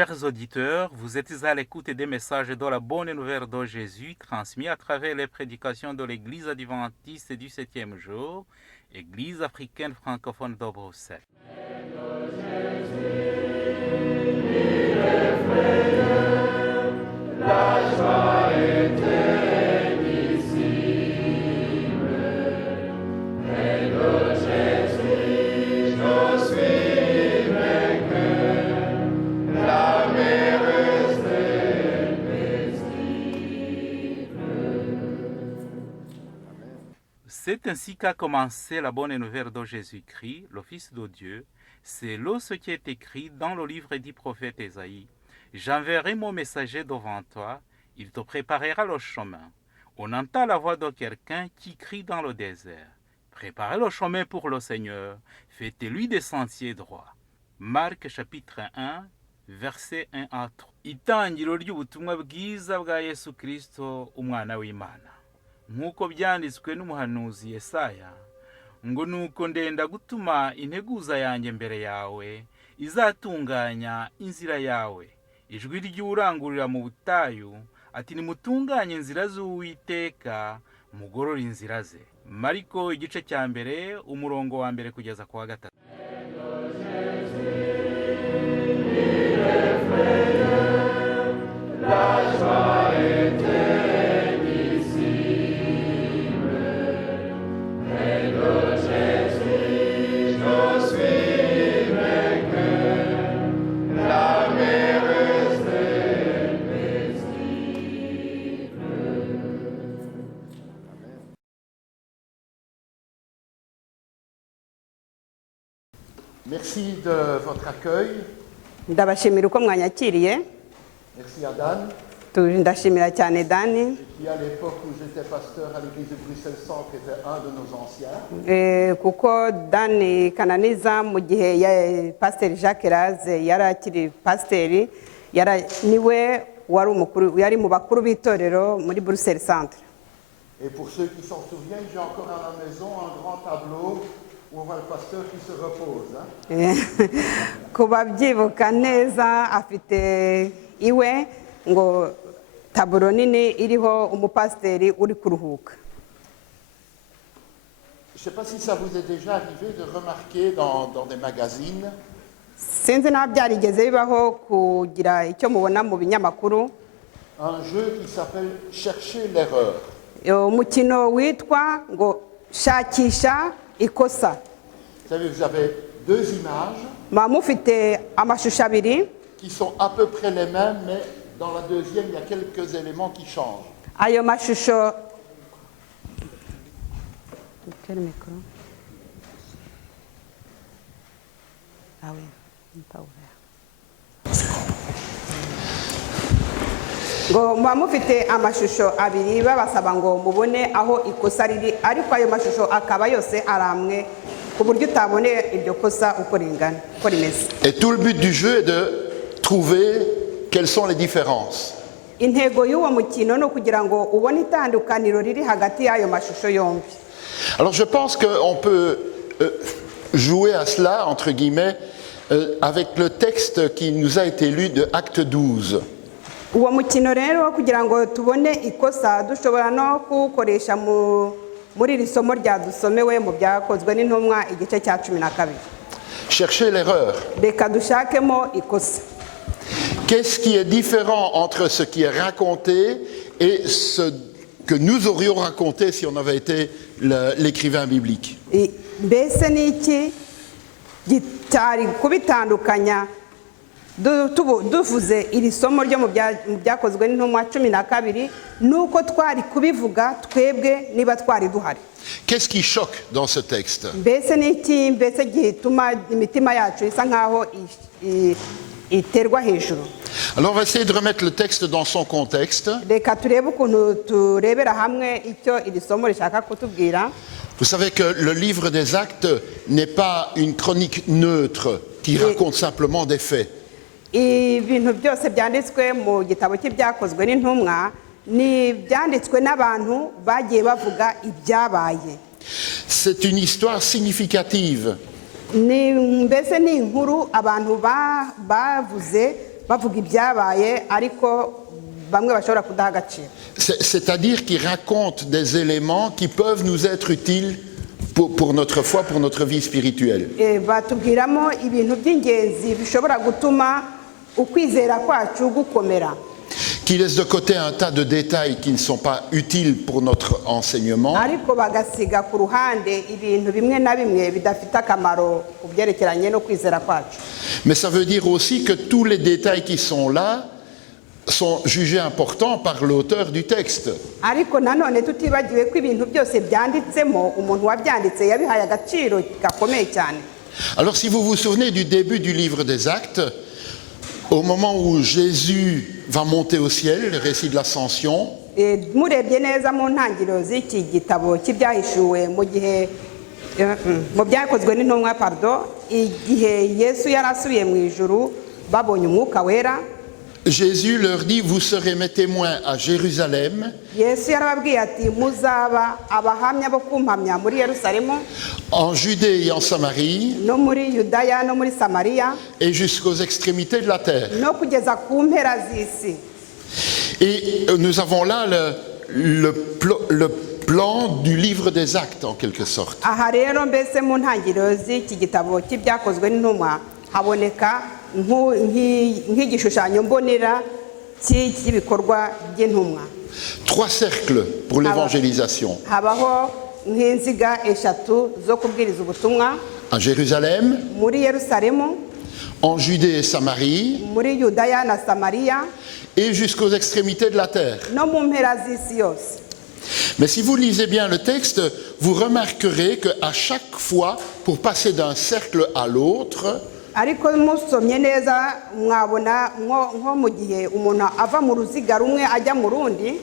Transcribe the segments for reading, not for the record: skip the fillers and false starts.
Chers auditeurs, vous êtes à l'écoute des messages de la bonne nouvelle de Jésus transmis à travers les prédications de l'Église adventiste du 7e jour, Église africaine francophone de Bruxelles. C'est ainsi qu'a commencé la bonne nouvelle de Jésus-Christ, le Fils de Dieu. C'est là ce qui est écrit dans le livre du prophète Ésaïe. J'enverrai mon messager devant toi, il te préparera le chemin. On entend la voix de quelqu'un qui crie dans le désert. Préparez le chemin pour le Seigneur, faites-lui des sentiers droits. Marc chapitre 1, verset 1 à 3. Itangiro ry'ubutumwa bwiza bwa Yesu Kristo, umwana w'Imana. Nk'uko byanditswe n'umuhanuzi Yesaya, ngo nuko ndenda gutuma integuza yanjye mbere yawe, izatunganya inzira yawe. Ijwi ry'urangurira mu butayu, ati nimutunganye inzira z'Uwiteka, mugorore inzira ze. Mariko igice cya mbere, umurongo wa mbere kugeza ku wa gatatu. Merci de votre accueil. Ndabashimira uko mwanyakiriye. Merci à Dan, Ndashimira cyane Dani, qui à l'époque où j'étais pasteur à l'église de Bruxelles Centre était un de nos anciens. kuko Dani Kananiza mu gihe ya Pasteur Jacques Raze yari akiri pasteur, niwe wari umukuru, yari mu bakuru b'itorero muri Bruxelles Centre. Et pour ceux qui s'en souviennent, j'ai encore à la maison un grand tableau où on voit le pasteur qui se repose. Kuba byibuka neza afite iwe ngo taburo nini iriho umupasiteri uri kuruhuka. Je ne sais pas si ça vous est déjà arrivé de remarquer dans des magazines Sinzi naho byarigeze bibaho kugira icyo mubona mu binyamakuru, un jeu qui s'appelle Chercher l'erreur. umukino witwa ngo shakisha ikosa. Vous savez, vous avez deux images Mufite amashusho abiri, qui sont à peu près les mêmes, mais dans la deuxième, il y a quelques éléments qui changent. ayo mashusho ngo muba mufite amashusho abiri babasaba ngo mubone aho ikosa riri, ariko ayo mashusho akaba yose aramwe ku buryo utabone iryo kosa uko ringana, uko rimeze. Et tout le but du jeu est de trouver quelles sont les différences. Intego y'uwo mukino no kugira ngo ubone itandukaniro riri hagati y'ayo mashusho yombi. Alors je pense qu'on peut jouer à cela, entre guillemets, avec le texte qui nous a été lu de Acte 12. Uwo mukino rero kugira ngo tubone ikosa dushobora no kukoresha muri iri somo rya dusomewe mu byakozwe n'intumwa igice cya 12. Chercher l'erreur. Reka dushakemo ikosa. Qu'est-ce qui est différent entre ce qui est raconté et ce que nous aurions raconté si on avait été l'écrivain biblique? Mbese ni iki gitari kubitandukanya duvuze iri somo ryo mu byakozwe n'intumwa 12 nuko twari kubivuga twebwe niba twari duhari? Qu'est-ce qui choque dans ce texte? Mbese ni iki mbese gituma imitima yacu isa nkaho iterwa hejuru? Alors on va essayer de remettre le texte dans son contexte. Reka turebe ukuntu turebera hamwe icyo iri somo rishaka kutubwira. Vous savez que le livre des Actes n'est pas une chronique neutre qui raconte simplement des faits. Ibintu byose byanditswe mu gitabo cy'ibyakozwe n'intumwa ni byanditswe n'abantu bagiye bavuga ibyabaye. C'est une histoire significative. Mbese ni inkuru abantu bavuze bavuga ibyabaye ariko bamwe bashobora kudaha agaciro. C'est-à-dire qu'ils racontent des éléments qui peuvent nous être utiles pour notre foi, pour notre vie spirituelle. Batubwiramo ibintu by'ingenzi bishobora gutuma ukwizera kwacu gukomera. Qui laissent de côté un tas de détails qui ne sont pas utiles pour notre enseignement. Ariko bagasiga ku ruhande ibintu bimwe na bimwe bidafite akamaro ku byerekeranye no kwizera kwacu. Mais ça veut dire aussi que tous les détails qui sont là sont jugés importants par l'auteur du texte. Ariko nanone tutibagiwe ko ibintu byose byanditsemo umuntu wabyanditse yabihaye agaciro gakomeye cyane. Alors si vous vous souvenez du début du livre des Actes, au moment où Jésus va monter au ciel, le récit de l'ascension, Murebye neza mu ntangiriro z'iki gitabo cy'ibyahishuwe mu gihe mu byakozwe n'intumwa igihe Yesu yarasubiye mu ijuru babonye umwuka wera, Jésus leur dit, vous serez mes témoins à Jérusalem, Yesu yarababwiye ati muzaba abahamya bo kumpamya muri Yerusalemu en Judée et en Samarie, no muri Yudaya no muri Samariya et jusqu'aux extrémités de la terre. no kugeza ku mpera z'isi. Et nous avons là le plan du livre des Actes, en quelque sorte. Aha rero mbese mu ntangiriro z'iki gitabo cy'ibyakozwe n'intumwa haboneka nk'igishushanyo mbonera cy'ibikorwa by'intumwa. 3 cercles pour l'évangélisation. Habaho nk'inziga eshatu zo kubwiriza ubutumwa À Jérusalem, muri Yerusalemu, en Judée et Samarie, muri Yudaya na Samariya et jusqu'aux extrémités de la terre. no mu mpera z'isi yose. Mais si vous lisez bien le texte, vous remarquerez qu'à chaque fois, pour passer d'un cercle à l'autre, Ariko musomye neza mwabona nko mu gihe umuntu ava mu ruziga rumwe ajya mu rundi,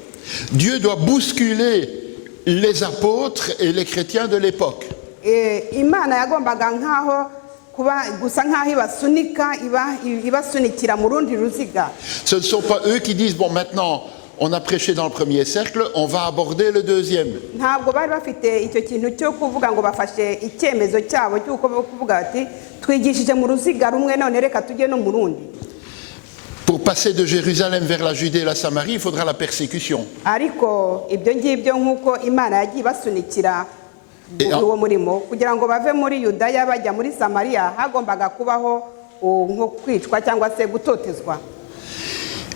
Dieu doit bousculer les apôtres et les chrétiens de l'époque. Imana yagombaga nkaho gusa nkaho ibasunikira mu rundi ruziga. Ce ne sont pas eux qui disent, bon maintenant, on a prêché dans le premier cercle, on va aborder le deuxième. Ntabwo bari bafite icyo kintu cyo kuvuga ngo bafashe icyemezo cyabo cy'uko kuvuga ati twigishije mu ruziga rumwe none reka tujye no mu rundi. Pour passer de Jérusalem vers la Judée et la Samarie, il faudra la persécution. Ariko ibyo ngibyo nk'uko Imana yagiye basunikira uwo murimo kugira ngo bave muri Yudaya bajya muri Samariya, hagombaga kubaho nko kwicwa cyangwa se gutotezwa.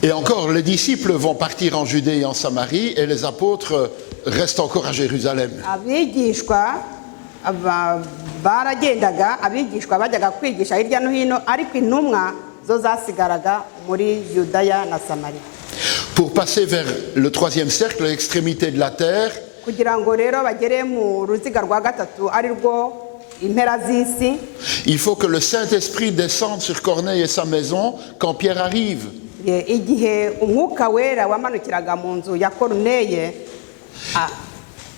Et encore, les disciples vont partir en Judée et en Samarie, et les apôtres restent encore à Jérusalem. Abigishwa baragendaga, abigishwa bajyaga kwigisha hirya no hino, ariko intumwa zo zasigaraga muri Yudaya na Samariya. Pour passer vers le 3e cercle, l'extrémité de la terre, Kugira ngo rero bagere mu ruziga rwa gatatu ari rwo impera z'isi, il faut que le Saint-Esprit descende sur Corneille et sa maison quand Pierre arrive. igihe umwuka wera wamanukiraga mu nzu ya Koruneye,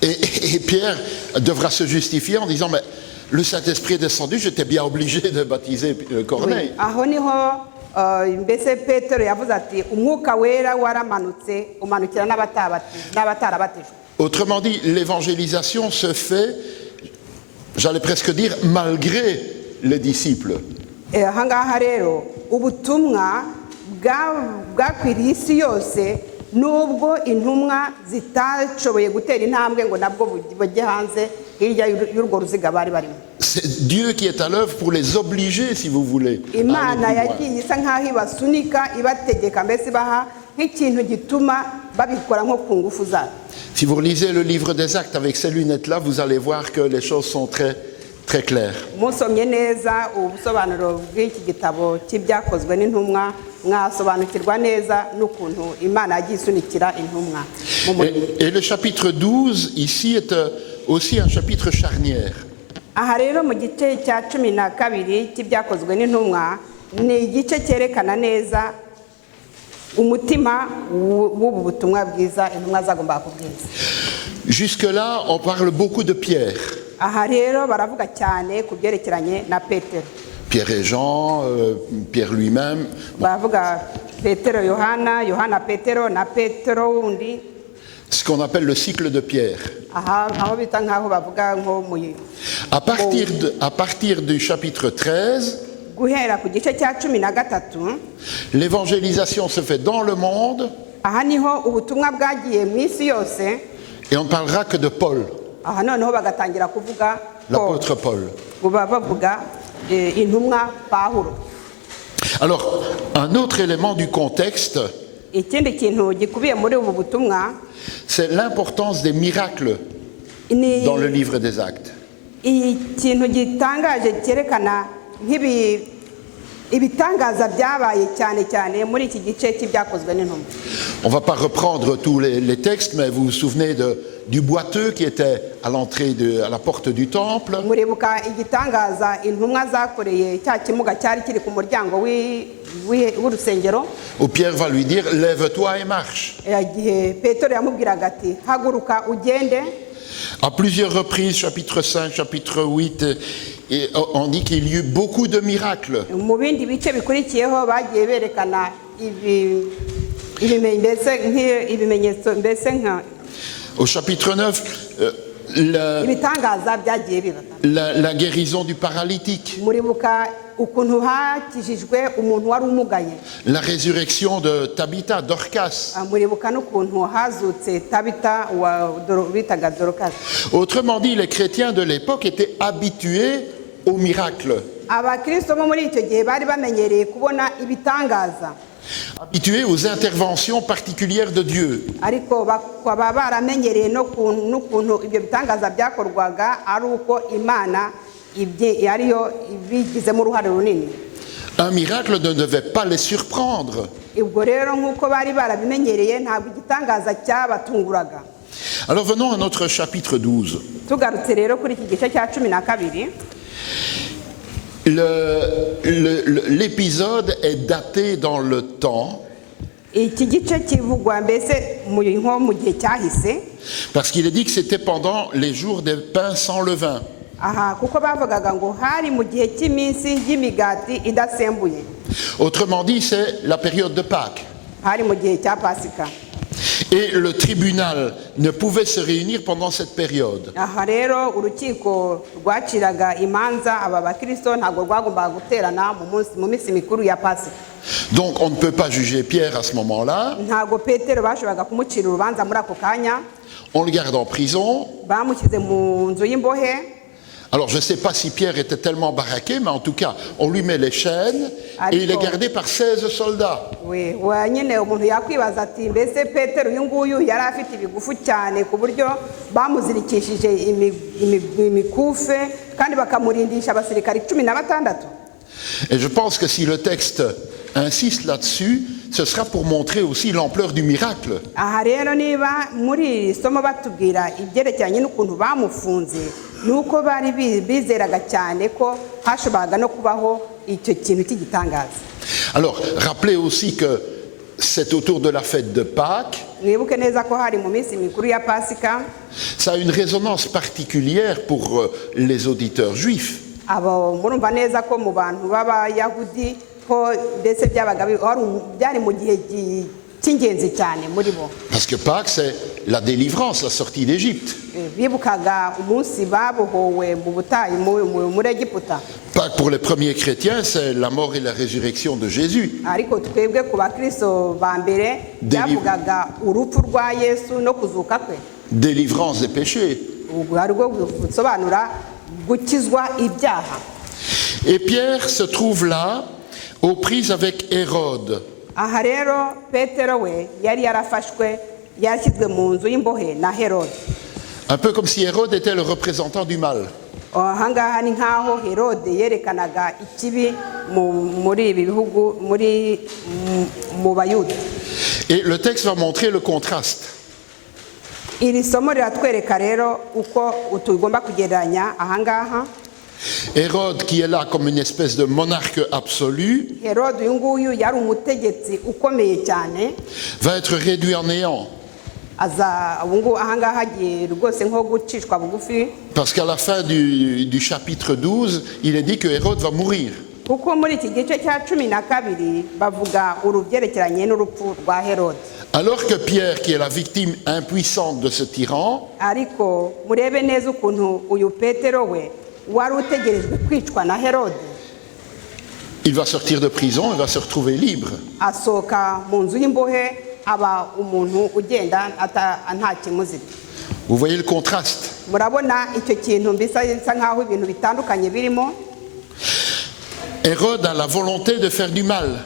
Et Pierre devra se justifier en disant, mais le Saint-Esprit est descendu, j'étais bien obligé de baptiser Corneille. aho niho mbese Petero yavuze ati umwuka wera waramanutse umanukira n'abatarabatijwe. Autrement dit, l'évangélisation se fait, j'allais presque dire, malgré les disciples. Aha ngaha rero ubutumwa bwakwiriye isi yose nubwo intumwa zitashoboye gutera intambwe ngo nabwo bujye hanze hirya y'urwo ruziga bari barimo. C'est Dieu qui est à l'œuvre pour les obliger, si vous voulez. à aller Imana plus loin. yagiye isa nk'aho ibasunika ibategeka, mbese ibaha nk'ikintu gituma babikora nko ku ngufu zabo. Si vous relisez le livre des Actes avec ces lunettes-là, vous allez voir que les choses sont très, très claires. Musomye neza ubusobanuro bw'iki gitabo cy'ibyakozwe n'intumwa, mwasobanukirwa neza n'ukuntu Imana yagiye isunikira intumwa mu murimo. Et le chapitre 12, ici, est aussi un chapitre charnière. Aha rero mu gice cya 12 cy'ibyakozwe n'intumwa ni igice cyerekana neza umutima w'ubu butumwa bwiza intumwa zagombaga kubwiza. Jusque-là, on parle beaucoup de Pierre. Aha rero baravuga cyane ku byerekeranye na Petero. Pierre et Jean, Pierre lui-même. Baravuga Petero, Yohana Petero na Petero wundi. Ce qu'on appelle le cycle de Pierre. Aha aho bita nkaho bavuga nko mu À partir du chapitre 13, guhera ku gice cya 13, l'évangélisation se fait dans le monde aha niho ubutumwa bwagiye mu isi yose. et on ne parlera que de Paul, Aha noneho bagatangira kuvuga l'apôtre Paul. bavuga intumwa Pawulo. Alors, un autre élément du contexte, Ikindi kintu gikubiye muri ubu butumwa c'est l'importance des miracles ni dans le livre des Actes. ikintu gitangaje cyerekana ibitangaza byabaye cyane cyane muri iki gice cy'ibyakozwe n'intumwa. On ne va pas reprendre tous les textes, mais vous vous souvenez du boiteux qui était à l'entrée, à la porte du temple. Muribuka igitangaza intumwa zakoreye cya kimuga cyari kiri ku muryango w'urusengero, Où Pierre va lui dire, lève-toi et marche. igihe Petero yamubwiraga ati haguruka ugende. À plusieurs reprises, chapitre 5, chapitre 8, et on dit qu'il y eut beaucoup de miracles. Mu bindi bice bikurikiyeho bagiye berekana ibimenyetso mbese nka Au chapitre 9, ibitangaza byagiye biba. la guérison du paralytique, Muribuka ukuntu hakijijwe umuntu wari umugaye. la résurrection de Tabitha, Dorcas. Muribuka n'ukuntu hazutse Tabita bitaga Dorokasi. Autrement dit, les chrétiens de l'époque étaient habitués aux miracles, Abakristo bo muri icyo gihe bari bamenyereye kubona ibitangaza, habitués aux interventions particulières de Dieu. ariko bakaba baramenyereye n'ukuntu ibyo bitangaza byakorwaga ari uko Imana ariyo ibigizemo uruhare runini. Un miracle ne devait pas les surprendre. Ubwo rero nk'uko bari barabimenyereye ntabwo igitangaza cyabatunguraga. Alors venons à notre chapitre 12. Tugarutse rero kuri iki gice cya 12, L'épisode est daté dans le temps iki gice kivugwa mbese nko mu gihe cyahise. parce qu'il est dit que c'était pendant les jours des pains sans levain. Aha kuko bavugaga ngo hari mu gihe cy'iminsi y'imigati idasembuye, Autrement dit, c'est la période de Pâques. hari mu gihe cya Pasika. Et le tribunal ne pouvait se réunir pendant cette période. Aha rero urukiko rwaciraga imanza aba bakristo ntabwo rwagombaga guterana mu minsi mikuru ya Pasika. Donc on ne peut pas juger Pierre à ce moment-là. Ntabwo Petero bashoboraga kumucira urubanza muri ako kanya, On le garde en prison. bamushyize mu nzu y'imbohe. Alors je ne sais pas si Pierre était tellement baraqué, mais en tout cas, on lui met les chaînes et il est gardé par 16 soldats. Nyine umuntu yakwibaza ati mbese Petero uyu nguyu yari afite ibigufu cyane ku buryo bamuzirikishije imikufe kandi bakamurindisha abasirikari 16. Et je pense que si le texte insiste là-dessus, ce sera pour montrer aussi l'ampleur du miracle. Aha rero niba muri iri somo batubwira ibyerekeranye n'ukuntu bamufunze, nuko bari bizeraga cyane ko hashoboraga no kubaho icyo kintu cy'igitangaza. Alors, rappelez aussi que c'est autour de la fête de Pâques. Mwibuke neza ko hari mu minsi mikuru ya Pasika. Ça a une résonance particulière pour les auditeurs juifs. Abo murumva neza ko mu bantu b'Abayahudi ko mbese byari mu gihe cy'ingenzi cyane muri bo. Parce que Pâques, c'est la délivrance, la sortie d'Égypte. Bibukaga umunsi babohowe mu butayu muri Egiputa. Pâques, pour les premiers chrétiens, c'est la mort et la résurrection de Jésus. Ariko twebwe ku bakristo ba mbere byavugaga urupfu rwa Yesu no kuzuka kwe. Délivrance des péchés. Ubwo ari bwo busobanura gukizwa ibyaha. Et Pierre se trouve là, aux prises avec Hérode. Aha rero Petero we yari yarafashwe yashyizwe mu nzu y'imbohe na Herode. Un peu comme si Hérode était le représentant du mal. Ahangaha ni nk'aho Herode yerekanaga ikibi muri ibi bihugu mu Bayuda. Et le texte va montrer le contraste. Iri somo riratwereka rero uko tugomba kugereranya ahangaha. Hérode, qui est là comme une espèce de monarque absolu, Herode uyu nguyu yari umutegetsi ukomeye cyane, va être réduit en néant. Ahangaha agiye rwose nko gucishwa bugufi. Parce qu'à la fin du chapitre 12, il est dit que Hérode va mourir. Kuko muri iki gice cya 12 bavuga urubyerekeranye n'urupfu rwa Herode. Alors que Pierre, qui est la victime impuissante de ce tyran, Ariko murebe neza ukuntu uyu Petero we wari utegerejwe kwicwa na Herode. Il va sortir de prison, il va se retrouver libre. asohoka mu nzu y'imbohe aba umuntu ugenda nta kimuzita. Vous voyez le contraste. Murabona icyo kintu bisa nk'aho ibintu bitandukanye birimo. Hérode a la volonté de faire du mal.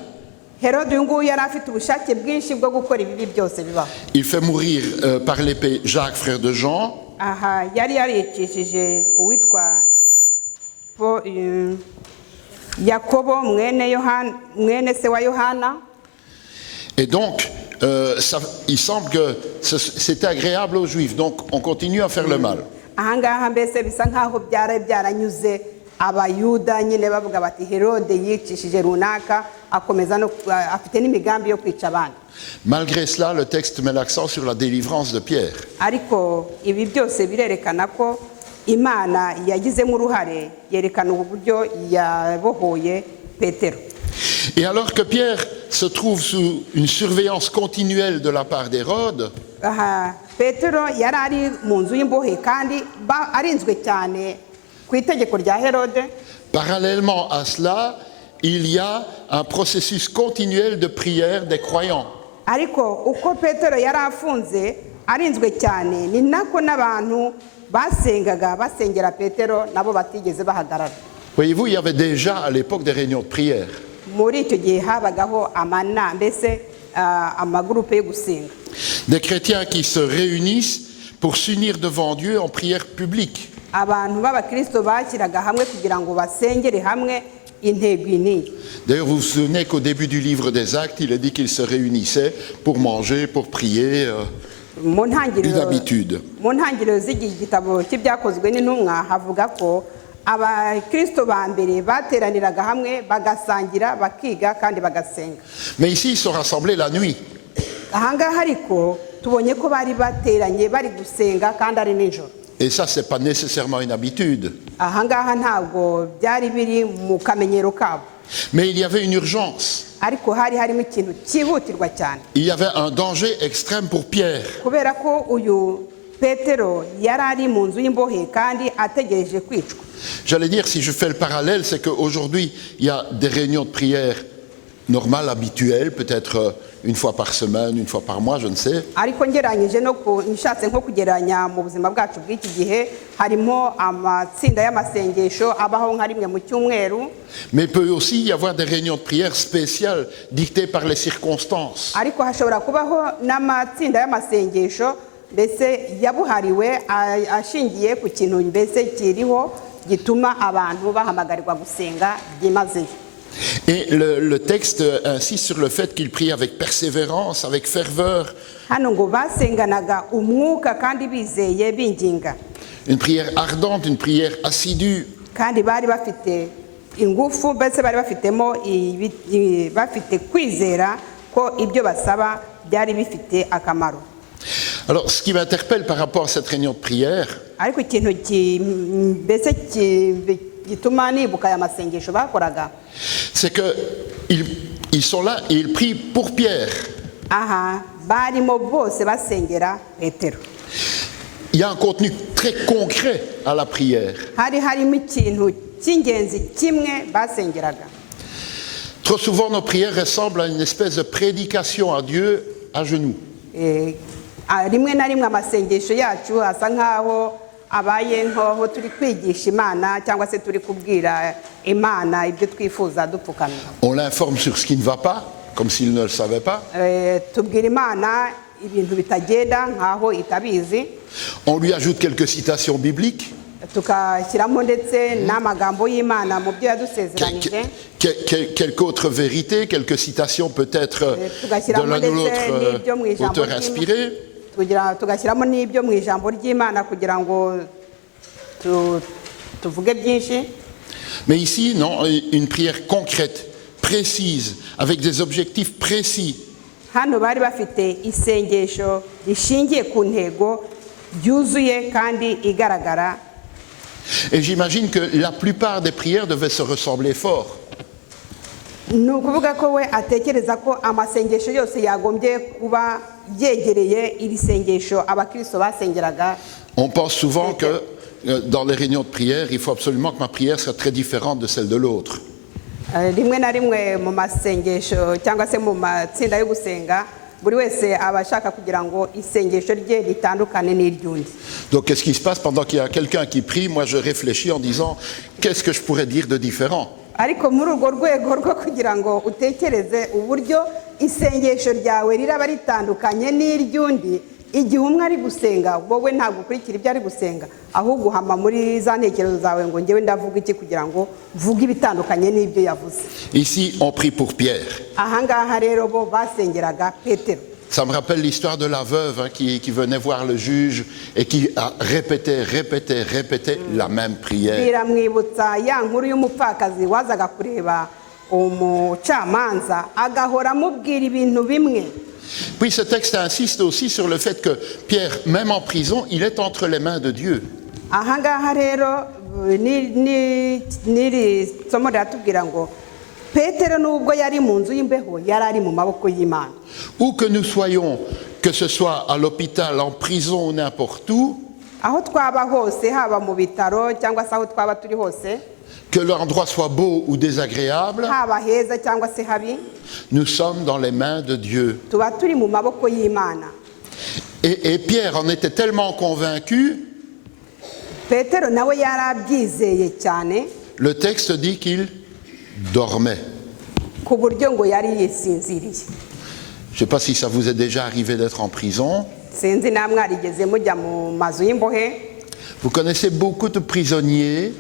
Herode uyu nguyu yari afite ubushake bwinshi bwo gukora ibibi byose bibaho. Il fait mourir par l'épée Jacques, frère de Jean. Aha yari yaricishije uwitwa Yakobo mwene se wa Yohana. Et donc, il semble que c'était agréable aux Juifs. Donc, on continue à faire le mal. Ahangaha mbese bisa nk'aho byaranyuze abayuda nyine bavuga bati Herode yicishije runaka akomeza no afite n'imigambi yo kwica abandi. Malgré cela, le texte met l'accent sur la délivrance de Pierre. Ariko ibi byose birerekana ko Imana yagizemo uruhare, yerekana uburyo yabohoye Petero. Et alors que Pierre se trouve sous une surveillance continuelle de la part d'Hérode, Petero yari ari mu nzu y'imbohe kandi arinzwe cyane ku itegeko rya Herode. parallèlement à cela, il y a un processus continuel de prière des croyants. Ariko uko Petero yari afunze arinzwe cyane, ni nako n'abantu basengaga basengera Petero nabo batigeze bahagarara. Voyez-vous, il y avait déjà à l'époque des réunions de prière. Muri icyo gihe habagaho amana mbese amagurupe yo gusenga. Des chrétiens qui se réunissent pour s'unir devant Dieu en prière publique. Abantu b'abakristo bashyiraga hamwe kugira ngo basengere hamwe intego ini. D'ailleurs, vous vous souvenez qu'au début du livre des Actes, il est dit qu'ils se réunissaient pour manger, pour prier, une habitude. Mu ntangiriro z'igitabo cy'ibyakozwe n'intumwa havuga ko abakristo ba mbere bateraniraga hamwe bagasangira bakiga kandi bagasenga. Mais ici, ils sont rassemblés la nuit. Ahangaha ariko tubonye ko bari bateranye bari gusenga kandi ari nijoro. Et ça, ce n'est pas nécessairement une habitude. Ahangaha ntabwo byari biri mu kamenyero kabo. Mais il y avait une urgence. Ariko hari harimo ikintu cyihutirwa cyane. Il y avait un danger extrême pour Pierre. Kubera ko uyu Petero yari ari mu nzu y'imbohe kandi ategereje kwicwa. J'allais dire, si je fais le parallèle, c'est qu'aujourd'hui, il y a des réunions de prière normales, habituelles, peut-être une fois par semaine, une fois par mois, je ne sais. Ariko ngeranyije no nishatse nko kugeranya mu buzima bwacu bw'iki gihe harimo amatsinda y'amasengesho abaho nka rimwe mu cyumweru. Mais il peut aussi y avoir des réunions de prière spéciales dictées par les circonstances. Ariko hashobora kubaho n'amatsinda y'amasengesho mbese yabuhariwe ashingiye ku kintu mbese kiriho gituma abantu bahamagarirwa gusenga byimazeyo. Et le texte insiste sur le fait qu'il prie avec persévérance, avec ferveur. Hano ngo basenganaga umwuka kandi bizeye binginga. Une prière ardente, une prière assidue. Kandi bari bafite ingufu mbese bari bafitemo bafite kwizera ko ibyo basaba byari bifite akamaro. Alors, ce qui m'interpelle par rapport à cette réunion de prière, Ariko ikintu mbese gituma nibuka aya masengesho bakoraga, c'est qu'ils sont là et ils prient pour Pierre. aha barimo bose basengera Petero. Il y a un contenu très concret à la prière. Hari harimo ikintu cy'ingenzi kimwe basengeraga. Trop souvent, nos prières ressemblent à une espèce de prédication à Dieu à genoux. Rimwe na rimwe amasengesho yacu asa nk'aho abaye nk'aho turi kwigisha Imana cyangwa se turi kubwira Imana ibyo twifuza dupfukamye. On l'informe sur ce qui ne va pas, comme s'il ne le savait pas. Tubwira Imana ibintu bitagenda nk'aho itabizi. On lui ajoute quelques citations bibliques. Tukashyiramo ndetse n'amagambo y'Imana mu byo yadusezeranije. Quelques autres vérités, quelques citations peut-être de l'un ou l'autre auteur inspiré. Tugashyiramo n'ibyo mu ijambo ry'Imana kugira ngo tuvuge byinshi. Mais ici, non, une prière concrète, précise, avec des objectifs précis. Hano bari bafite isengesho rishingiye ku ntego ryuzuye kandi igaragara. Et j'imagine que la plupart des prières devaient se ressembler fort. Ni ukuvuga ko we atekereza ko amasengesho yose yagombye kuba yegereye iri sengesho abakristo basengeraga. On pense souvent que dans les réunions de prière, il faut absolument que ma prière soit très différente de celle de l'autre. rimwe na rimwe mu masengesho cyangwa se mu matsinda yo gusenga buri wese aba ashaka kugira ngo isengesho rye ritandukane n'iry'undi. Donc qu'est-ce qui se passe pendant qu'il y a quelqu'un qui prie? Moi je réfléchis en disant qu'est-ce que je pourrais dire de différent? Ariko muri urwo rwego rwo kugira ngo utekereze uburyo isengesho ryawe riraba ritandukanye n'iry'undi, igihe umwe ari gusenga wowe ntabwo ukurikira ibyo ari gusenga, ahubwo uhama muri za ntekerezo zawe ngo njyewe ndavuga iki kugira ngo mvuge ibitandukanye n'ibyo yavuze. Ici on prie pour Pierre. Ahangaha rero bo basengeraga Petero. Ça me rappelle l'histoire de la veuve qui venait voir le juge et qui a répété la même prière. Biramwibutsa ya nkuru y'umupfakazi wazaga kureba umucamanza agahora amubwira ibintu bimwe. Puis ce texte insiste aussi sur le fait que Pierre, même en prison, il est entre les mains de Dieu. Ahangaha rero niri somo riratubwira ngo Petero nubwo yari mu nzu y'imbeho yari ari mu maboko y'Imana. Où que nous soyons, que ce soit à l'hôpital, en prison ou n'importe où, Aho twaba hose haba mu bitaro cyangwa se aho twaba turi hose, que l'endroit soit beau ou désagréable, haba heza cyangwa se habi, nous sommes dans les mains de Dieu. tuba turi mu maboko y'Imana. Et Pierre en était tellement convaincu, Petero nawe yari abyizeye cyane le texte dit qu'il dormait. ku buryo ngo yari yisinziriye. Je ne sais pas si ça vous est déjà arrivé d'être en prison. Sinzi namwe mwarigeze mujya mu mazu y'imbohe. Vous connaissez beaucoup de prisonniers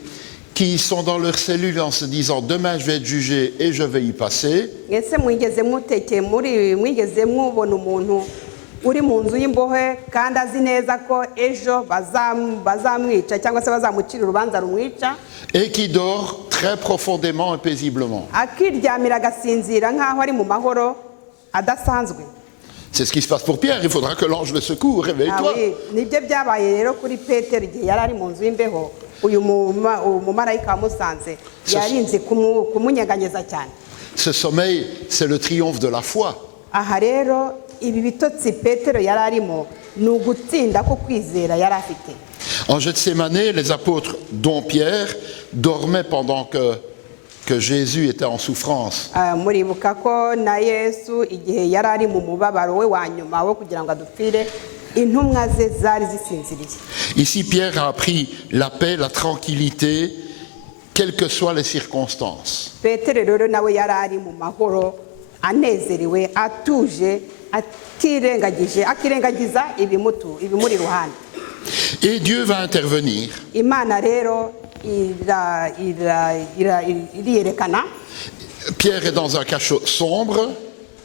qui sont dans leur cellule en se disant demain je vais être jugé et je vais y passer. Ese mwigeze mwigeze mubona umuntu uri mu nzu y'imbohe kandi azi neza ko ejo bazamwica cyangwa se bazamucira urubanza rumwica, Et qui dort très profondément et paisiblement. akiryamira agasinzira nk'aho ari mu mahoro adasanzwe. C'est ce qui se passe pour Pierre. Il faudra que l'ange le secoue. Réveille-toi. Nibyo byabaye rero kuri Petero igihe yari ari mu nzu y'imbeho. Uyu umumarayika wamusanze yarinze kumunyeganyeza cyane. Ce sommeil, c'est le triomphe de la foi. Aha rero ibi bitotsi Petero yari arimo ni ugutsinda ko kwizera yari afite. En Gethsémanée, les apôtres, dont Pierre, dormaient pendant que Jésus était en souffrance. Muribuka ko na Yesu igihe yari ari mu mubabaro we wa nyuma wo kugira ngo adupfire, intumwa ze zari zisinziriye. Ici, Pierre a appris la paix, la tranquillité, quelles que soient les circonstances. Petero rero nawe yari ari mu mahoro anezerewe atuje akirengagiza ibimuri iruhande. Et Dieu va intervenir. Imana rero iriyerekana. Pierre est dans un cachot sombre.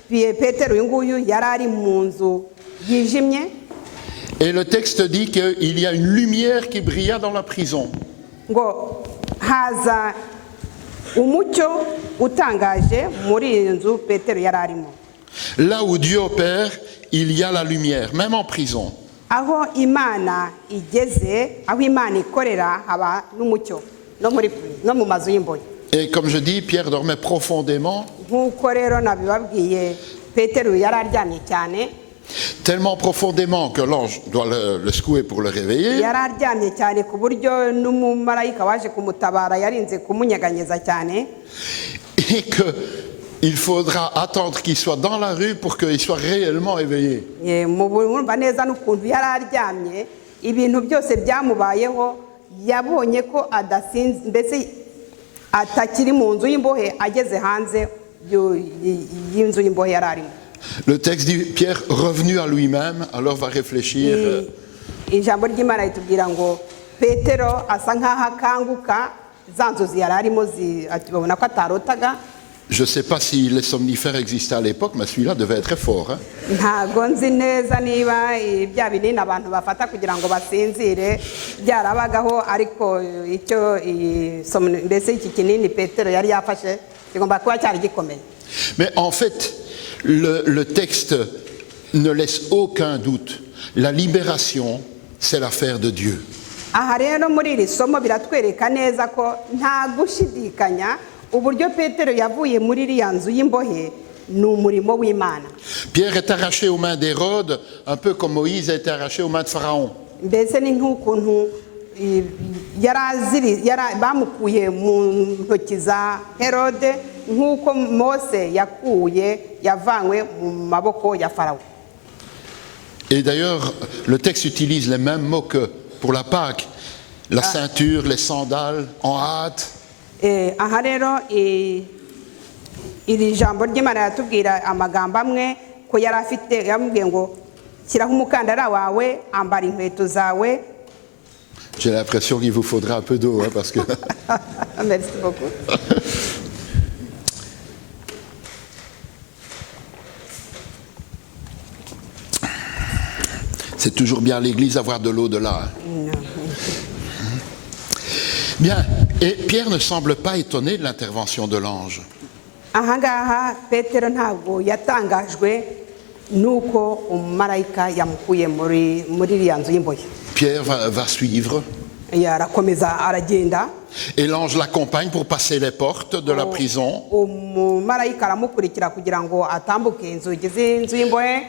Petero uyu nguyu yari ari mu nzu yijimye. Et le texte dit qu'il y a une lumière qui brilla dans la prison. Ngo haza umucyo utangaje muri iyi nzu Petero yari arimo. Là où Dieu opère, il y a la lumière, même en prison. Aho Imana igeze, aho Imana ikorera haba n'umucyo no mu mazu y'imbohe. Et comme je dis, Pierre dormait profondément. Nk'uko rero nabibabwiye, Petero yari aryamye cyane. Tellement profondément que l'ange doit le secouer pour le réveiller. Yari aryamye cyane ku buryo n'umumarayika waje kumutabara yarinze kumunyeganyeza cyane. Et qu'il faudra attendre qu'il soit dans la rue pour qu'il soit réellement éveillé. Murumva neza n'ukuntu yari aryamye, ibintu byose byamubayeho, yabonye ko adasinze, mbese atakiri mu nzu y'imbohe, ageze hanze y'inzu y'imbohe yari arimo. Le texte dit Pierre revenu à lui-même, alors va réfléchir. Ijambo ry'Imana ritubwira ngo Petero asa nk'aho akanguka, za nzozi yari arimo babona ko atarotaga. Je ne sais pas si les somnifères existaient à l'époque, mais celui-là devait être très fort. Ntago nzi neza niba bya binini abantu bafata kugira ngo basinzire byarabagaho, ariko icyo mbese iki kinini Petero yari yafashe kigomba kuba cyari gikomeye. Mais en fait, le texte ne laisse aucun doute. La libération, c'est l'affaire de Dieu. Aha rero muri iri somo biratwereka neza ko nta gushidikanya uburyo Petero yavuye muri iriya nzu y'imbohe ni umurimo w'Imana. Pierre est arraché aux mains d'Hérode, un peu comme Moïse a été arraché aux mains de Pharaon. Mbese ni nk'ukuntu bamukuye mu ntoki za Herode nk'uko mose yavanywe mu maboko ya farawo. Et d'ailleurs, le texte utilise les mêmes mots que pour la Pâque. La ceinture, les sandales, en hâte. Aha rero iri jambo ry'Imana yatubwira amagambo amwe ko yari afite, yamubwiye ngo shyiraho umukandara wawe, ambara inkweto zawe. J'ai l'impression qu'il vous faudra un peu d'eau, hein, parce que... Merci beaucoup. C'est toujours bien à l'église d'avoir de l'eau de là. Hein. Bien, et Pierre ne semble pas étonné de l'intervention de l'ange. Ahangaha Petero ntabwo yatangajwe nuko umumarayika yamukuye muri iriya nzu y'imbohe. Pierre va suivre. Arakomeza aragenda. Et l'ange l'accompagne pour passer les portes de la prison. Umumarayika aramukurikira kugira ngo atambuke inzugi z'inzu y'imbohe.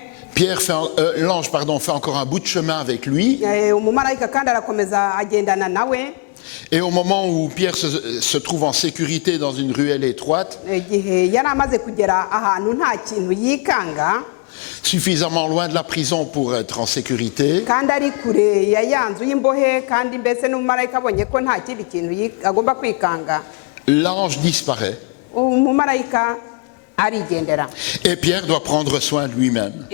L'ange fait encore un bout de chemin avec lui. Umumarayika kandi arakomeza agendana nawe. Et au moment où Pierre se trouve en sécurité dans une ruelle étroite, suffisamment loin de la prison pour être en sécurité, l'ange disparaît. Et Pierre doit prendre soin de lui-même.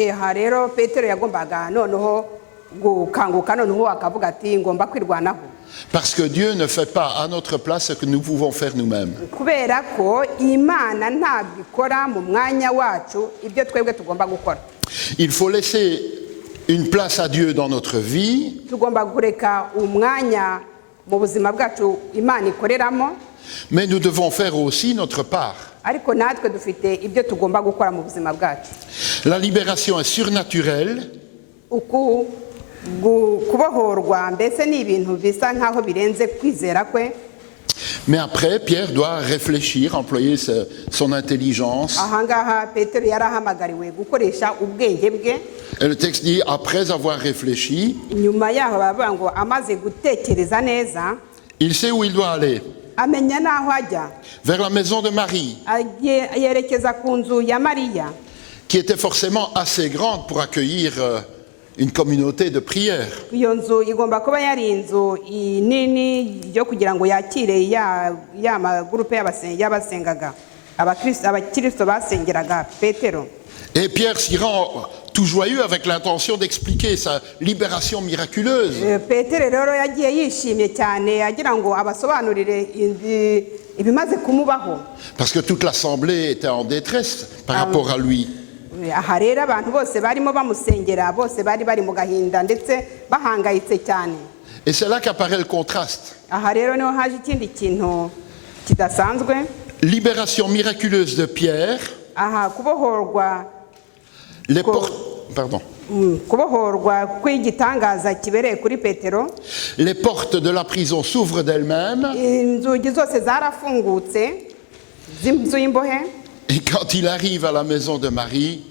Parce que Dieu ne fait pas à notre place ce que nous pouvons faire nous-mêmes. Il faut laisser une place à Dieu dans notre vie. Mais nous devons faire aussi notre part. La libération est surnaturelle. Mais après, Pierre doit réfléchir, employer son intelligence. Et le texte dit, après avoir réfléchi, il sait où il doit aller. Vers la maison de Marie, qui était forcément assez grande pour accueillir une communauté de prière. Et Pierre s'y rend tout joyeux avec l'intention d'expliquer sa libération miraculeuse. Parce que toute l'assemblée était en détresse par rapport à lui. Et c'est là qu'apparaît le contraste. Libération miraculeuse de Pierre. Les portes, les portes de la prison s'ouvrent d'elles-mêmes. Et quand il arrive à la maison de Marie,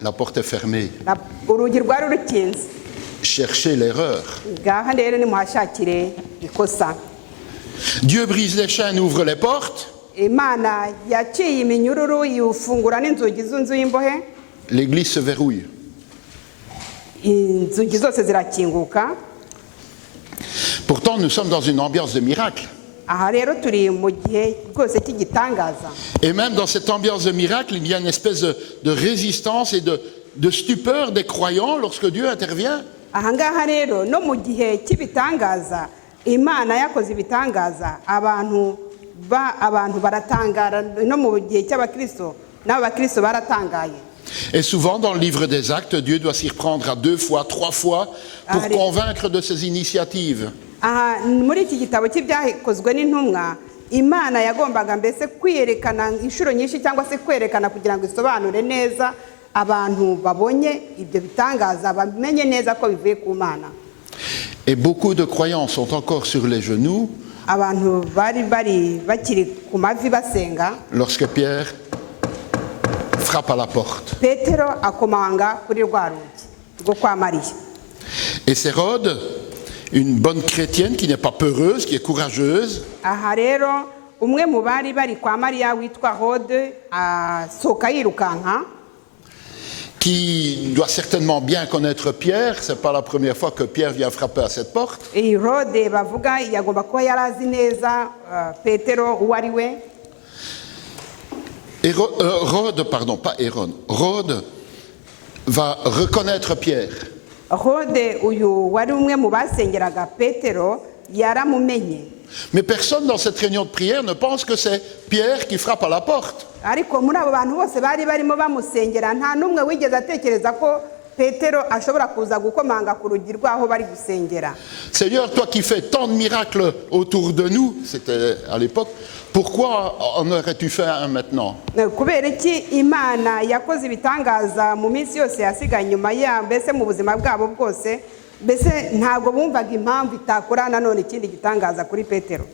la porte est fermée. Cherchez l'erreur. Dieu brise les chaînes, ouvre les portes. L'église se verrouille. Pourtant, nous sommes dans une ambiance de miracle. Et même dans cette ambiance de miracle, il y a une espèce de résistance et de stupeur des croyants lorsque Dieu intervient. Et souvent dans le livre des Actes, Dieu doit s'y reprendre à 2 fois, 3 fois pour convaincre de ses initiatives. Et beaucoup de croyants sont encore sur les genoux lorsque Pierre frappe à la porte. Et c'est Hérode, une bonne chrétienne qui n'est pas peureuse, qui est courageuse, umwe mu bari bari kwa mariya witwa Rode asohoka yirukanka, qui doit certainement bien connaître Pierre. Ce n'est pas la première fois que Pierre vient frapper à cette porte. iyi Rode bavuga yagomba kuba yari azi neza Petero uwo ari we. Rode, pardon, pas Hérode. Rode va reconnaître Pierre. Rode uyu wari umwe mu basengeraga Petero yaramumenye, Mais personne dans cette réunion de prière ne pense que c'est Pierre qui frappe à la porte. ariko muri abo bantu bose bari barimo bamusengera nta n'umwe wigeze atekereza ko Petero ashobora kuza gukomanga ku rugi rw'aho bari gusengera. Seigneur, toi qui fais tant de miracles autour de nous, c'était à l'époque, pourquoi en aurais-tu fait un maintenant? kubera iki Imana yakoze ibitangaza mu minsi yose yasigaye nyuma ya mbese mu buzima bwabo bwose, mbese ntabwo bumvaga impamvu itakora nanone ikindi gitangaza kuri Petero.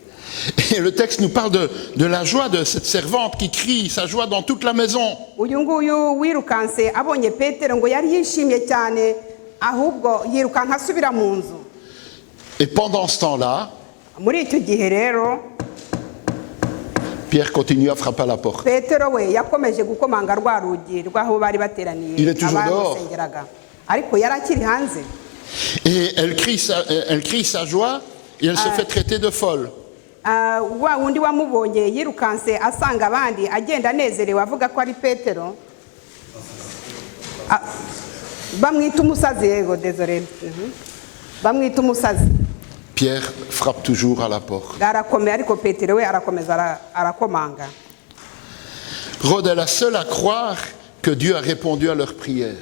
Et le texte nous parle de la joie de cette servante qui crie sa joie dans toute la maison. uyu nguyu wirukanse abonye Petero ngo yari yishimye cyane, ahubwo yirukanka asubira mu nzu. Et pendant ce temps-là, Muri icyo gihe rero Pierre continue à frapper à la porte. Petero we yakomeje gukomanga rwa rugi rw'aho bari bateraniye Il est toujours dehors. abamusengeraga, ariko yari akiri hanze. Et elle crie sa joie et elle se fait traiter de folle. Wa wundi wamubonye yirukanse asanga abandi agenda anezerewe avuga ko ari Petero, bamwita umusazi. Yego, désolé. Bamwita umusazi. Pierre frappe toujours à la porte. Arakomeye, ariko Petero we arakomeza arakomanga. Rode est la seule à croire que Dieu a répondu à leur prière.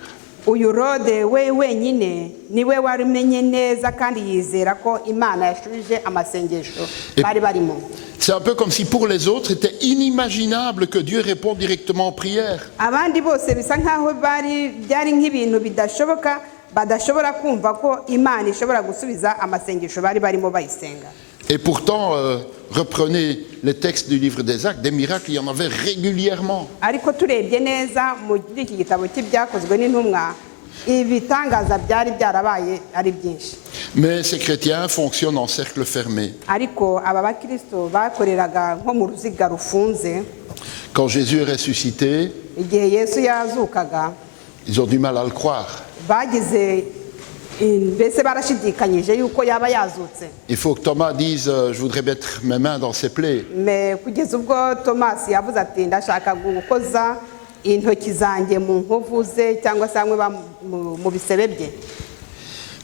Uyu Rode we wenyine niwe warimenye neza kandi yizera ko Imana yashubije amasengesho bari barimo. C'est un peu comme si pour les autres, c'était inimaginable que Dieu réponde directement aux prières. Abandi bose bisa nkaho byari nk'ibintu bidashoboka, badashobora kumva ko Imana ishobora gusubiza amasengesho bari barimo bayisenga. Et pourtant, reprenez les textes du livre des Actes, des miracles, il y en avait régulièrement. Ariko turebye neza muri iki gitabo cy'ibyakozwe n'intumwa, ibitangaza byari byarabaye ari byinshi. Mais ces chrétiens fonctionnent en cercle fermé. Ariko aba bakristo bakoreraga nko mu ruziga rufunze. Quand Jésus est ressuscité, Igihe Yesu yazukaga, ils ont du mal à le croire. bagize mbese barashidikanyije yuko yaba yazutse. Il faut que Thomas dise, je voudrais mettre mes mains dans ses plaies. Me kugeza ubwo Thomas yavuze ati ndashaka gukoza intoki zanjye mu nkovu ze cyangwa se hamwe mu bisebe bye.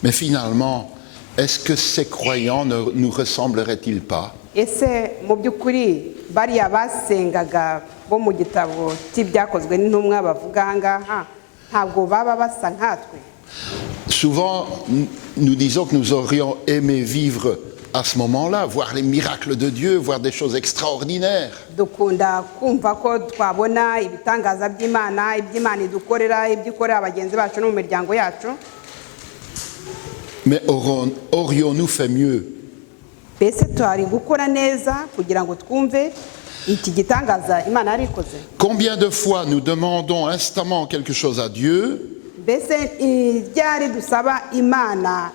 Mais finalement, est-ce que ces croyants ne nous ressembleraient-ils pas? Ese mu by'ukuri bariya basengaga bo mu gitabo cy'ibyakozwe n'intumwa bavuga ngaha ntabwo baba basa nkatwe? Souvent, nous disons que nous aurions aimé vivre à ce moment-là, voir les miracles de Dieu, voir des choses extraordinaires. Dukunda kumva ko twabona ibitangaza by'Imana, iby'Imana idukorera, ibyo ikorera bagenzi bacu no mu miryango yacu. Mais aurions-nous fait mieux? Mbese twari gukora neza kugira ngo twumve iki gitangaza Imana yari ikoze? Combien de fois nous demandons instamment quelque chose à Dieu Mbese ryari dusaba Imana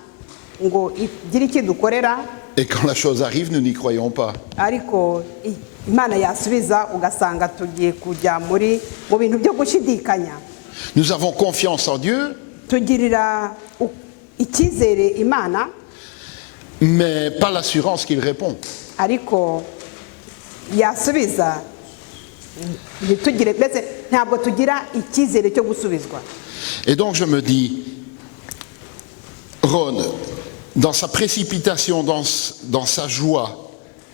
ngo igire iki dukorera, et quand la chose arrive, nous n'y croyons pas? ariko Imana yasubiza ugasanga tugiye kujya mu bintu byo gushidikanya. Nous avons confiance en Dieu, Tugirira icyizere Imana, mais pas l'assurance qu'il répond. ariko yasubiza ntitugire, mbese ntabwo tugira icyizere cyo gusubizwa. Et donc je me dis, Ron, dans sa précipitation, dans sa joie,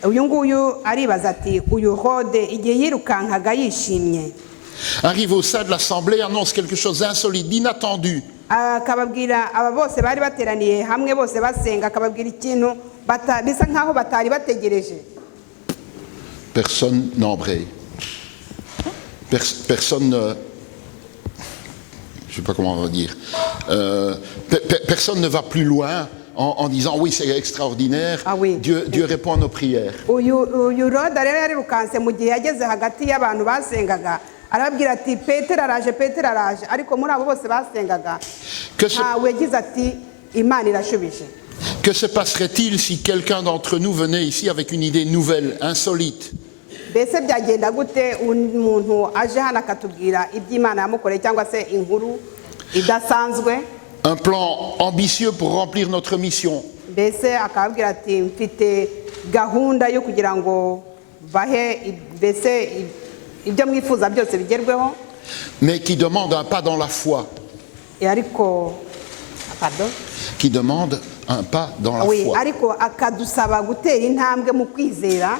Uyu nguyu aribaza ati uyu Rode igihe yirukankaga yishimye, arrive au sein de l'assemblée, annonce quelque chose d'insolite, d'inattendu. akababwira aba bose bari bateraniye hamwe bose basenga, akababwira ikintu bisa nkaho batari bategereje. Personne n'embraye. Personne ne... Je ne sais pas comment on va dire. Personne ne va plus loin en disant oui, c'est extraordinaire. Ah oui. Dieu répond à nos prières. Uyu Rode rero yarirukanse mu gihe yageze hagati y'abantu basengaga, arababwira ati Petero araje, Petero araje, ariko muri abo bose basengaga ntawe yagize ati Imana irashubije. Que se passerait-il si quelqu'un d'entre nous venait ici avec une idée nouvelle, insolite? mbese byagenda gute umuntu aje hano akatubwira iby'Imana yamukoreye cyangwa se inkuru idasanzwe, un plan ambitieux pour remplir notre mission, mbese akababwira ati mfite gahunda yo kugira ngo bahe mbese ibyo mwifuza byose bigerweho, mais qui demande un pas dans la foi, ariko pardon qui demande un pas dans la oui, foi. ariko akadusaba gutera intambwe mu kwizera.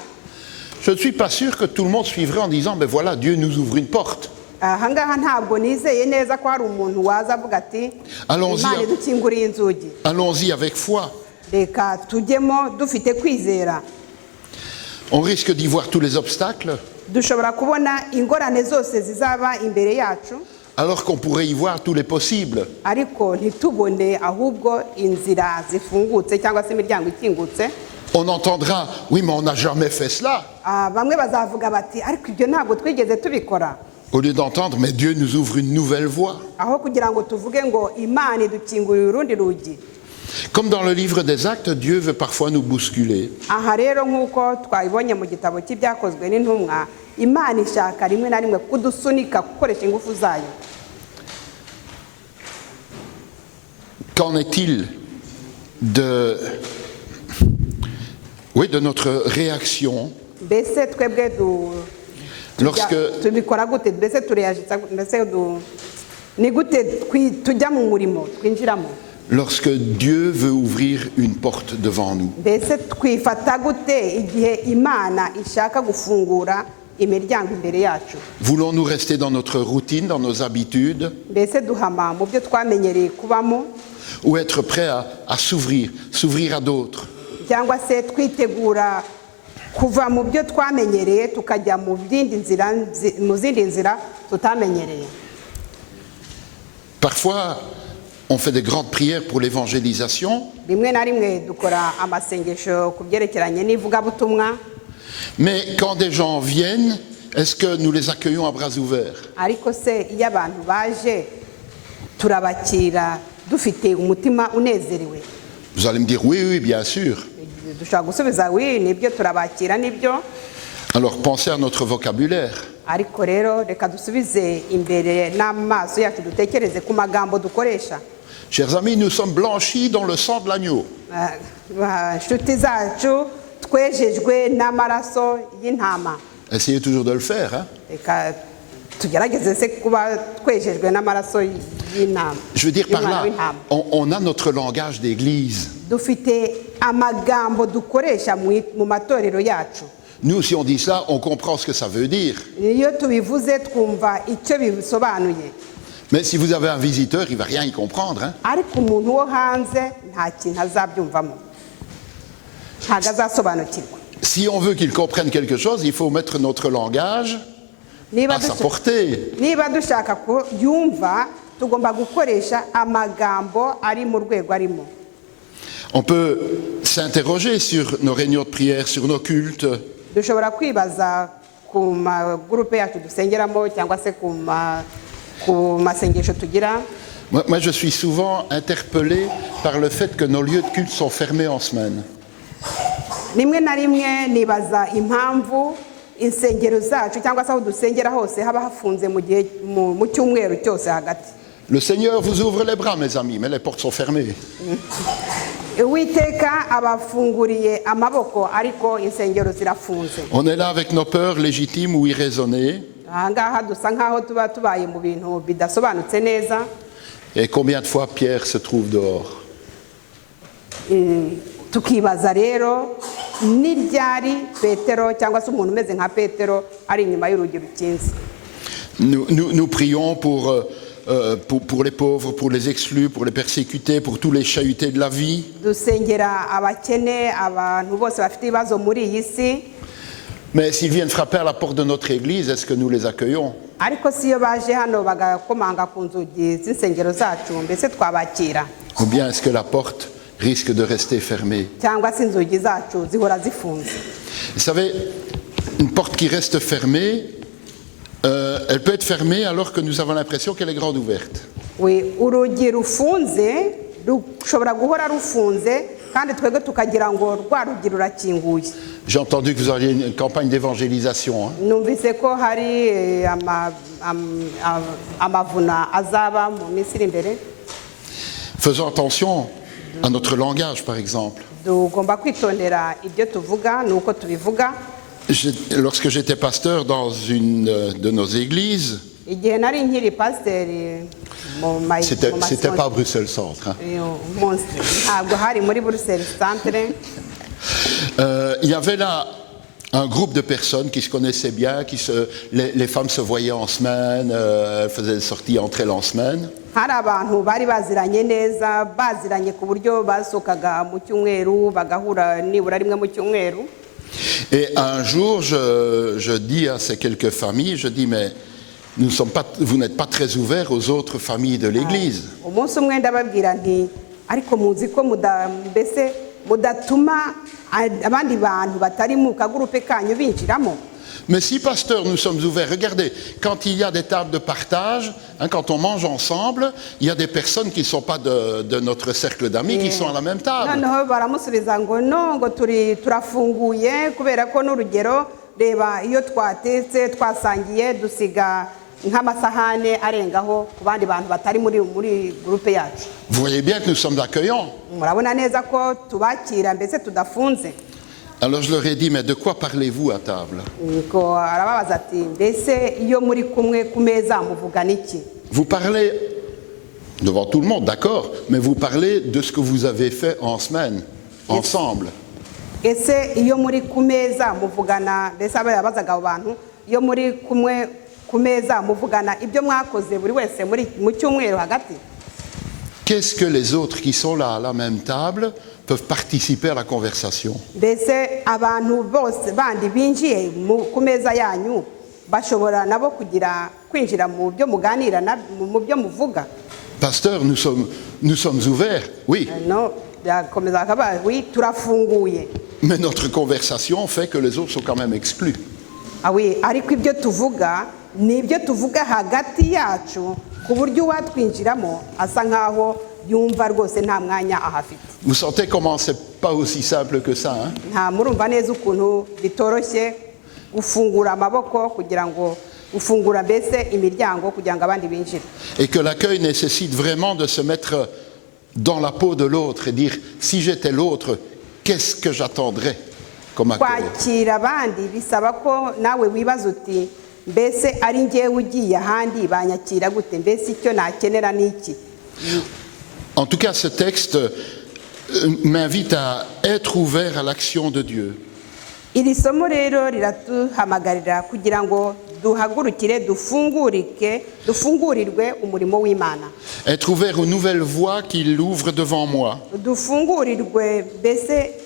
Je ne suis pas sûr que tout le monde suivrait en disant, ben voilà, Dieu nous ouvre une porte. Ahangaha ntabwo nizeye neza ko hari umuntu waza avuga ati Imana idukinguriye inzugi, Allons-y avec foi. reka tujyemo dufite kwizera. On risque d'y voir tous les obstacles, Dushobora kubona ingorane zose zizaba imbere yacu, alors qu'on pourrait y voir tous les possibles. ariko ntitubone ahubwo inzira zifungutse cyangwa se imiryango ikingutse. On entendra, oui, mais on n'a jamais fait cela. Bamwe bazavuga bati ariko ibyo ntabwo twigeze tubikora, Au lieu d'entendre, mais Dieu nous ouvre une nouvelle voie. aho kugira ngo tuvuge ngo Imana idukingurire urundi rugi. Comme dans le livre des Actes, Dieu veut parfois nous bousculer. Aha rero nk'uko twabibonye mu gitabo cy'ibyakozwe n'intumwa, Imana ishaka rimwe na rimwe kudusunika gukoresha ingufu zayo. Qu'en est-il de notre réaction Mbese twebwe lorsque, tubikora gute? Mbese tureyajitsa, mbese ni gute tujya mu murimo twinjiramo? lorsque Dieu veut ouvrir une porte devant nous? Mbese twifata gute igihe Imana ishaka gufungura imiryango imbere yacu? Voulons-nous rester dans notre routine, dans nos habitudes, Mbese duhama mu byo twamenyereye kubamo, ou être prêt à s'ouvrir à d'autres? cyangwa se twitegura kuva mu byo twamenyereye tukajya mu zindi nzira tutamenyereye? Parfois, on fait des grandes prières pour l'évangélisation, Rimwe na rimwe dukora amasengesho ku byerekeranye n'ivugabutumwa, mais quand des gens viennent, est-ce que nous les accueillons à bras ouverts? ariko se iyo abantu baje turabakira dufite umutima unezerewe? Vous allez me dire, oui, oui, bien sûr. Dushobora gusubiza wi, nibyo turabakira nibyo, Alors pensez à notre vocabulaire. ariko rero reka dusubize imbere n'amaso yacu dutekereze ku magambo dukoresha. Chers amis, nous sommes blanchis dans le sang de l'agneau. Inshuti zacu twejejwe n'amaraso y'intama. Essayez toujours de le faire. Hein? Reka tugerageze se kuba twejejwe n'amaraso y'intama. Je veux dire par y'umwana là, w'intama. on a notre langage d'église. Dufite amagambo dukoresha mu matorero yacu. Nous, si on dit cela, on comprend ce que ça veut dire. Iyo tubivuze twumva icyo bisobanuye, Mais si vous avez un visiteur, il ne va rien y comprendre. Hein? ariko umuntu wo hanze nta kintu azabyumvamo, ntabwo azasobanukirwa. Si on veut qu'il comprenne quelque chose, il faut mettre notre langage Niba à sa dushaka- portée. niba dushaka ko yumva, tugomba gukoresha amagambo ari mu rwego arimo. On peut s'interroger sur nos réunions de prière, sur nos cultes. Dushobora kwibaza ku magurupe yacu dusengeramo cyangwa se ku masengesho tugira. Moi, je suis souvent interpellé par le fait que nos lieux de culte sont fermés en semaine. Rimwe na rimwe nibaza impamvu insengero zacu cyangwa se aho dusengera hose haba hafunze mu cyumweru cyose hagati. Le Seigneur vous ouvre les bras, mes amis, mais les portes sont fermées. Uwiteka abafunguriye amaboko ariko insengero zirafunze. On est là avec nos peurs légitimes ou irraisonnées. Ahangaha dusa nkaho tuba tubaye mu bintu bidasobanutse neza. Et combien de fois Pierre se trouve dehors? Tukibaza rero n'iryari Petero cyangwa se umuntu umeze nka Petero ari inyuma y'urugi rukinze. Nous prions pour les pauvres, pour les exclus, pour les persécutés, pour tous les chahutés de la vie. Dusengera abakene, abantu bose bafite ibibazo muri iyi si. Mais s'ils viennent frapper à la porte de notre église, est-ce que nous les accueillons? Ariko si iyo baje hano bagakomanga ku nzugi z'insengero zacu, mbese twabakira? Ou bien est-ce que la porte risque de rester fermée? Cyangwa se inzugi zacu zihora zifunze? Vous savez, une porte qui reste fermée, elle peut être fermée alors que nous avons l'impression qu'elle est grande ouverte. We urugi rufunze rushobora guhora rufunze kandi twebwe tukagira ngo rwa rugi rurakinguye. J'ai entendu que vous auriez une campagne d'évangélisation. Hein. Numvise ko hari amavuna azaba mu minsi iri imbere. Faisons attention à notre langage, par exemple. Tugomba kwitondera ibyo tuvuga nuko tubivuga. Lorsque j'étais pasteur dans une de nos églises, Igihe nari nkiri pasiteri mu c'était pas Bruxelles Centre. Hein. Ntabwo hari muri Bruxelles Centre. Il y avait là un groupe de personnes qui se connaissaient bien, les femmes se voyaient en semaine, elles faisaient des sorties entre elles en semaine. Hari abantu bari baziranye neza, baziranye ku buryo basokaga mu cyumweru bagahura nibura rimwe mu cyumweru. Et un jour, je dis à ces quelques familles, je dis, mais vous n'êtes pas très ouverts aux autres familles de l'Église. Umunsi umwe ndababwira nti ariko muzi ko mbese mudatuma abandi bantu batari mu kagurupe kanyu binjiramo. Mais si, pasteur, nous sommes ouverts. Regardez, quand il y a des tables de partage, hein, quand on mange ensemble, il y a des personnes qui ne sont pas de notre cercle d'amis, qui sont à la même table. Noneho baramusubiza ngo no ngo turafunguye kubera ko n'urugero reba iyo twatetse twasangiye dusiga nk'amasahane arengaho ku bandi bantu batari muri groupe yacu. Vous voyez bien que nous sommes accueillants. Murabona neza ko tubakira mbese tudafunze. Alors je leur ai dit, mais de quoi parlez-vous à table? Arababaza ati mbese iyo muri kumwe ku meza muvugana iki? Vous parlez devant tout le monde, d'accord, mais vous parlez de ce que vous avez fait en semaine, ensemble. Ese iyo muri ku meza muvugana, mbese ababazaga abo bantu iyo muri kumwe ku meza muvugana ibyo mwakoze buri wese mu cyumweru hagati? Qu'est-ce que les autres qui sont là à la même table peuvent participer à la conversation? Mbese abantu bose bandi binjiye ku meza yanyu bashobora nabo kwinjira mu byo muganira mu byo muvuga? Pasteur, nous sommes ouverts, oui. No, yakomeza akaba oui, turafunguye. Mais notre conversation fait que les autres sont quand même exclus. Ah oui, ariko ibyo tuvuga ni ibyo tuvuga hagati yacu ku buryo watwinjiramo asa nkaho yumva rwose nta mwanya ahafite. Vous sentez comment c'est pas aussi simple que ça, hein? Nta murumva neza ukuntu bitoroshye gufungura amaboko kugira ngo ufungura mbese imiryango kugira ngo abandi binjire. Et que l'accueil nécessite vraiment de se mettre dans la peau de l'autre et dire, si j'étais l'autre, qu'est-ce que j'attendrais comme accueil? Kwakira abandi bisaba ko nawe wibaza uti mbese ari njyewe ugiye ahandi banyakira gute, mbese icyo nakenera n'iki? En tout cas, ce texte m'invite à être ouvert à l'action de Dieu. Iri somo rero riratuhamagarira kugira ngo duhagurukire dufungurirwe umurimo w'Imana. Être ouvert aux nouvelles voies qu'il ouvre devant moi. Dufungurirwe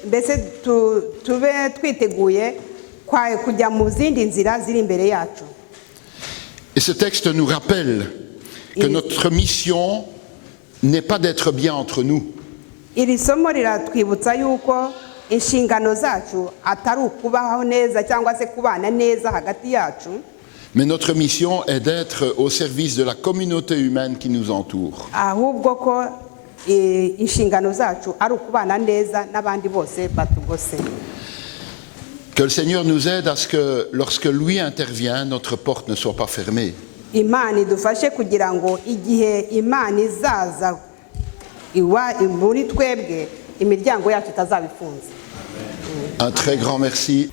mbese tube twiteguye kujya mu zindi nzira ziri imbere yacu. Et ce texte nous rappelle que notre mission n'est pas d'être bien entre nous. Iri somo riratwibutsa yuko inshingano zacu atari ukubaho neza cyangwa se kubana neza hagati yacu. Mais notre mission est d'être au service de la communauté humaine qui nous entoure. Ahubwo ko inshingano zacu ari ukubana neza n'abandi bose batugose. Que le Seigneur nous aide à ce que lorsque lui intervient, notre porte ne soit pas fermée. Imana idufashe kugira ngo igihe Imana izaza muri twebwe imiryango yacu itazaba ifunze. Un très grand merci.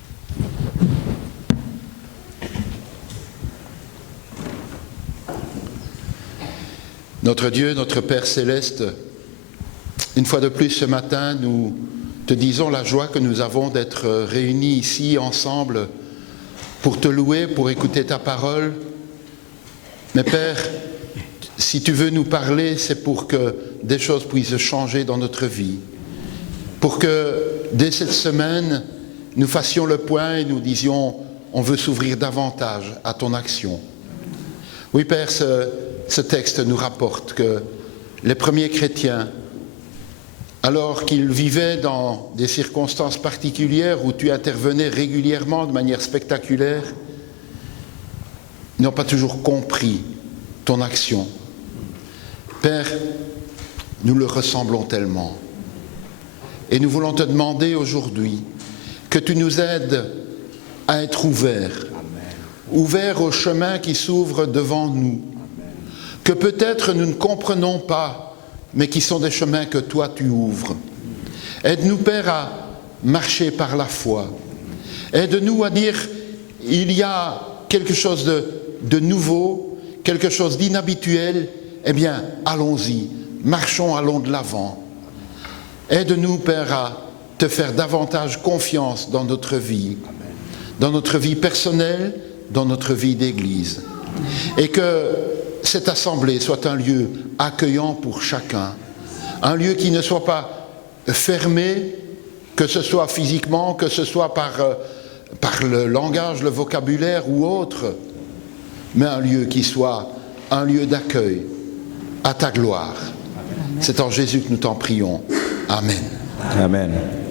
Notre Dieu, notre Père céleste, une fois de plus ce matin, nous te disons la joie que nous avons d'être réunis ici ensemble pour te louer, pour écouter ta parole. Mais Père, si tu veux nous parler, c'est pour que des choses puissent changer dans notre vie. Pour que dès cette semaine, nous fassions le point et nous disions, on veut s'ouvrir davantage à ton action. Oui Père, ce texte nous rapporte que les premiers chrétiens, alors qu'ils vivaient dans des circonstances particulières où tu intervenais régulièrement de manière spectaculaire, n'ont pas toujours compris ton action. Père, nous le ressemblons tellement. Et nous voulons te demander aujourd'hui que tu nous aides à être ouverts, ouverts aux chemins qui s'ouvrent devant nous, que peut-être nous ne comprenons pas, mais qui sont des chemins que toi tu ouvres. Aide-nous, Père, à marcher par la foi. Aide-nous à dire, il y a quelque chose de nouveau, quelque chose d'inhabituel, eh bien, allons-y, marchons, allons de l'avant. Aide-nous, Père, à te faire davantage confiance dans notre vie personnelle, dans notre vie d'Église. Et que cette assemblée soit un lieu accueillant pour chacun, un lieu qui ne soit pas fermé, que ce soit physiquement, que ce soit par le langage, le vocabulaire ou autre, mais un lieu qui soit un lieu d'accueil à ta gloire. C'est en Jésus que nous t'en prions. Amen. Amen.